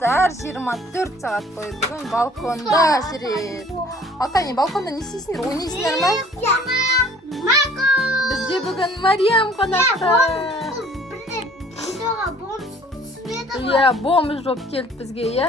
достар, 24 сағат бойы бүгін балконда жүреді. Алтайне, балконда не істейсіңдер? Ойнайсыңдар ма? Бізде бүгін Мариям қонақта. Иә, бомж болып келді бізге, иә?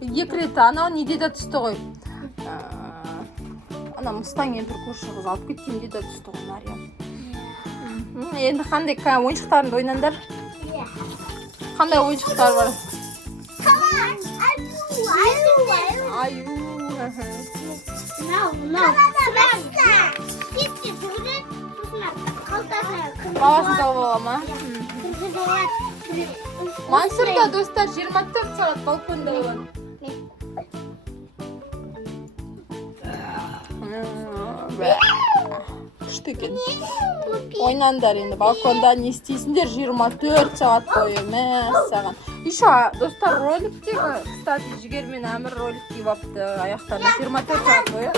Екі рет анау неде де түсті ғой. Ана мұстанген бір көрші қыз алып кеткен де түсті ғой Мариям. Енді қандай ойыншықтарыңды ойнаңдар? Қандай ойыншықтар бар? Аю. Баласын тауып ала ма? Мансұр да достар 24 сағат балконда болады. Күшті екен. Ойнаңдар енді балконда не істейсіңдер 24 сағат бойы. Мәссаған. Еще достар роликтегі, кстати, Жігер мен Әмір ролик киіп апты аяқтарына 24 сағат бойы.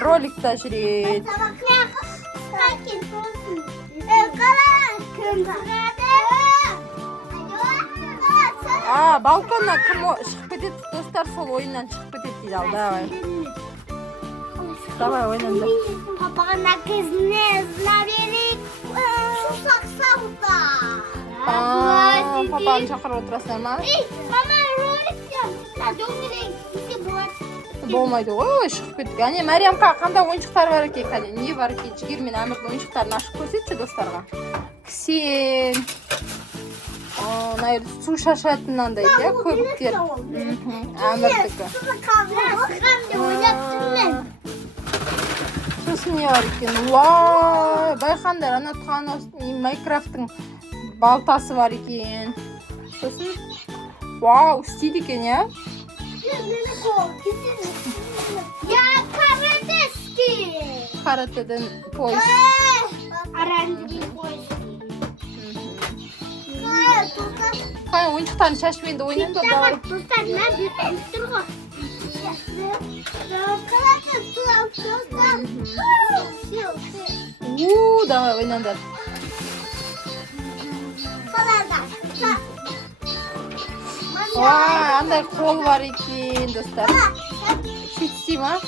Роликта жүреді. Балконна кім шығып кетеді, достар сол ойыннан шығып кетеді дейді. Давай. Давай ойнаңдар. Папаға накізіне знавелік шусақса бұта. Папаны шақырып отырасыңдар ма? Мама роликтен дөңгелек болады. Болмайды ғой, шығып кетті. Әне Мариямға қандай ойыншықтар бар екен? Не бар екен? Жігер мен Әмірдің ойыншықтарын ашып көрсетші достарға. Кісен. Найыр су шашатынандай, иә, көптер. Әмірдікі. Сосын не бар екен? Уай, байқандар, ана Танос Майнкрафттың балтасы бар екен. Сосын, вау, істейді екен, иә? Я каратески. Каратеден поезд. Аранги поезд. Қай, ойыншықтарын шашып енді ойнайды, давай. Достар, мына бөтен тұр ғой. Давай ойнаңдар. Вай, андай қол бар екен, достар. Сөйтсей ма?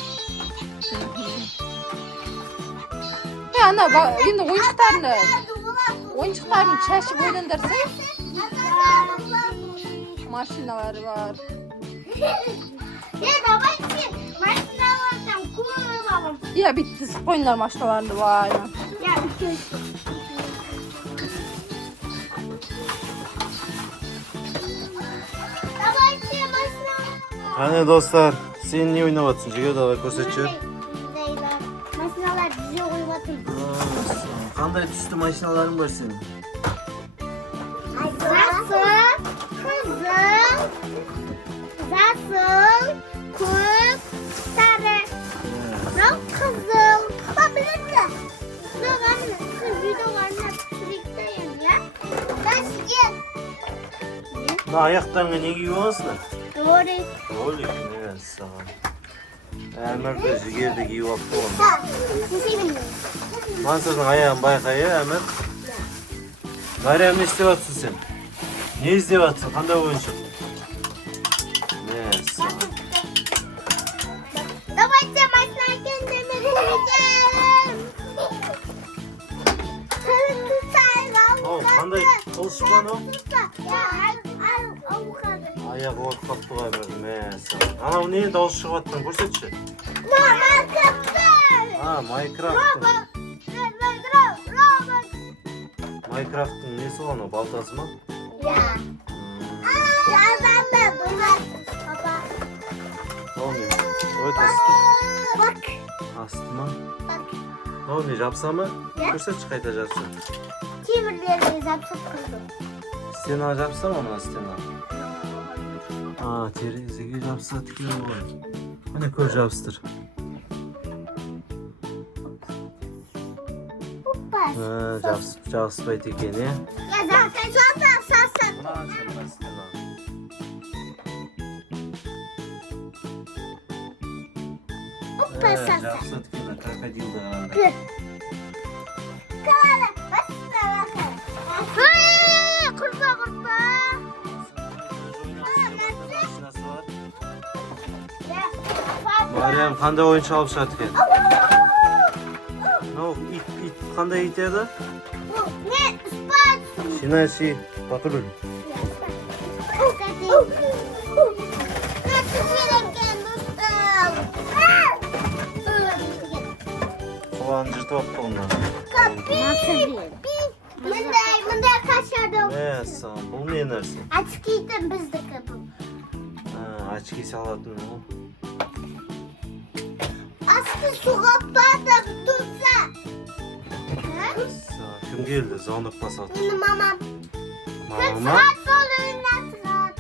Ана, енді ойыншықтарын шашып ойнаңдарса. Машиналары бар. Давайте машиналардан көріп алам. Иә, бітті қойыңдар машиналарынды бай. Давайте машиналар. Қане достар, сен не ойнап жатсың? Жігер, давай көрсетші. Машиналар жүзе қойып жатыр. Қандай түсті машиналарың бар сенің? Жасыл, көк, сары. Мынау қызыл. Папа біледі. Мынау сіз видеоға арнап түсірейікті енді, иә? Бәскен. Мына аяқтарыңа не киіп аласың? Ролик. Ролик, не саған. Әмірді Жігерді киіп алып болған. Мансұрдың аяғын байқа, иә, Әмір? Мариям, не істеп жатсың сен? Не іздеп жатсың? Қандай ойыншық? Давайте машина kendime vereceğim. Қандай қылыш бар ау? Al bu kadar. Аяғы от қапты ғой бір. Анау не дауыс шығып жатқан көрсетші. Майнкрафттың. Майнкрафттың несі ғой анау, балтасы ма? Асты ма? Не жапса ма? Көрсетші қайта жапса. Темірлерді жапсып тұрды. Стена жапса ма мына стена? Терезеге жапса тіке ғой. Міне көр жабыстыр. Жабыспайды екен, е? Я завтра сасан. Жабыса тікені крокодилді ғаланда. Kalada. Basın. Kurba. Meryem qanday o'yinchoq olib chiqadi ekan? No, it qanday it edi? Ne? Ispat. Shinasi, patrul. Nasıl gereken dostum? Quvonib jirtibdi undan. Bunday kaçırdım. Nesa, bu ne narsa? Açık giydim bizdeki bu. Ha, ochki soladimi u? Aslı su kapadım tutsa. Kim keldi? Zondiq basat. Benim mamam. Mama, Saat sol önünden saat.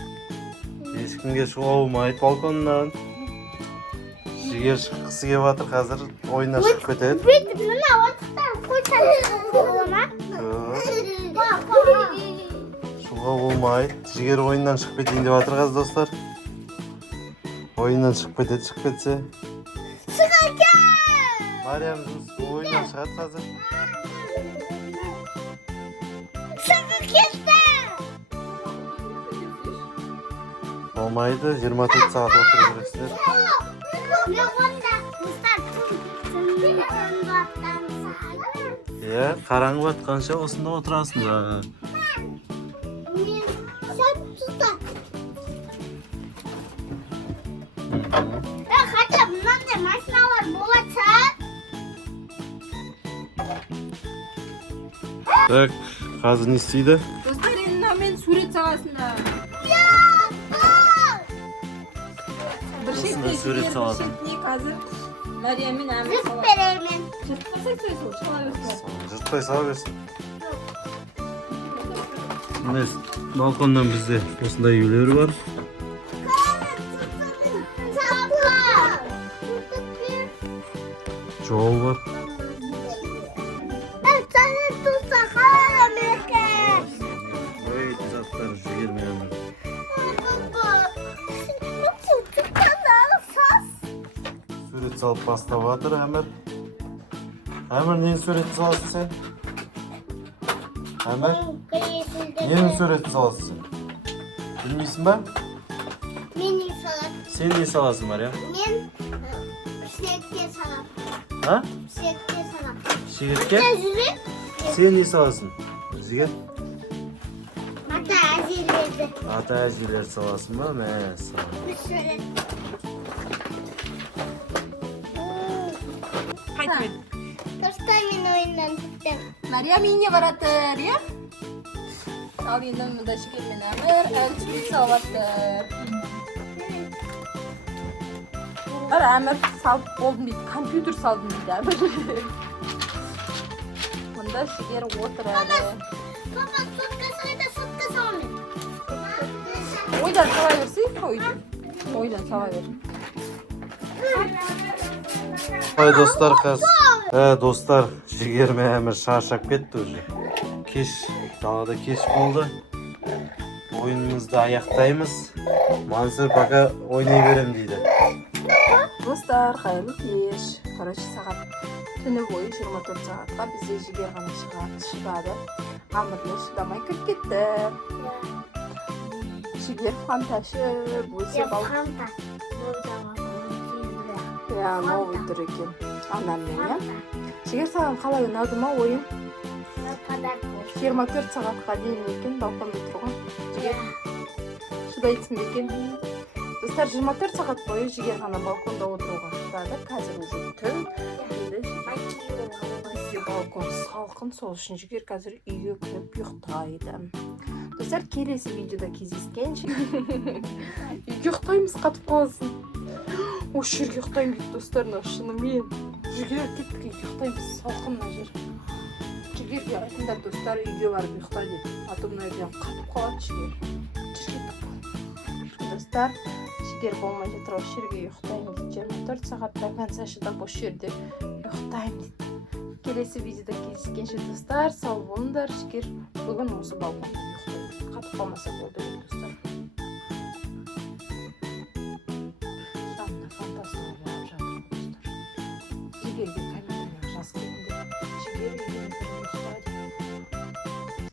eshikimga shu ovmaydi balkondan. Jigar chiqqisi kelyapti, hozir o'ynab chiqib ketadi. Bitti mi? Ne vakitten koyacağım. Shuga bo'lmaydi. Jigar o'yindan chiqib ketayin deyapti hozir do'stlar. O'yindan chiqib ketsa. Çıkarken. Meryem o'yindan chiqadi hozir. Çıkarken. Bo'lmaydi, 24 soat o'tiraverasizlar. Ne onda? Mustafa. Ya, qarang'i yotgancha ostinda o'tirasizlar. Sen tutar. Ya hatta bundan da makine var. Bolacak. Так, hozir ne isteydi? Do'stlar, endi men surat so'rasizlar. Bir şey Aslında surat so'radim. Hozir Maryamning amir Zıp verelim. Çıkmasa söz çalaversin. Jitpay salaversin. Bunday balkondan bizde ostinday uylar var. Jol var. Ben seni tutsak Amerika. Voy, zatlar jigarmayman. Surat solib bastavatir Amir. Amir, nening suratini solasizsan sen? Amir, nening suratini solasizsan sen? Bilmaysanmi? Mini salat. Sen ne solasizsan Maryam? Men pişekte salat. Ha? Pişekte salat. Shigirtga? Tezlik. Sen ne solasizsan? O'ziga? Hatta azirledi. Ata-ajilar solasizmi? Masa. Şöyle. Qaytmaydi. Dostlar men oyundan tuttum. Maryam uyga boradir, ya. Al endi bunda shirin amir, elchini so'rabdir. Bir amir salib bo'ldim deydi, kompyuter soldim deydi amir. Bunda shigar o'tiradi. Baba sutka sayda sutka sonra. O'ydan so'raversin, o'ydan so'raver. Hay dostlar, dostlar, jigarmay Amir charchab ketdi o'zi. Kech, dalada kech bo'ldi. O'yinimizni oyoqlaymiz. Mansur paka o'ynayverim deydi. Do'stlar, xayrli kech. Qarshi soat tuni bo'yi 24 soatga bizga jigar g'ana chiqadi. Amirlar chidamay kirib ketdi. Jigar fantashib, bo'lsa Fanta. ya новый tur ekan. Anamning ya. Jigar sаған қалай ұнады ма ойын? 24 сағатқа дейін екен балконда тұрған. Жігер шыдайтын екен. Достар, 24 сағат бойы Жігер ғана балконда отыруға шыдады. Қазір уже түн. Бізде балкон салқын, сол үшін Жігер қазір үйге кіріп ұйықтайды. Достар, келесі видеода кездескенше. Үйге ұйықтаймыз, қатып қаласың. Осы жерге ұйықтаймын дейді достарына, шынымен. Жігер кеттік, үйге ұйықтаймыз, салқын мына жер. Жігерге айтыңдар достар, үйге барып ұйықта деп. А то мына жерден қатып қалады Жігер. Жерге достар, Жігер болмай жатыр, осы жерге ұйықтаймын дейді. 24 сағатта конца шыдап осы жерде ұйықтаймын дейді. Келесі видеода кездескенше достар, сау болыңдар. Жігер бүгін осы балконда ұйықтаймыз. Қатып қалмаса болды дейді достар. Жанына фантазия болып жатыр достар. Жігерге камерамен жаз келді. Жігер үйден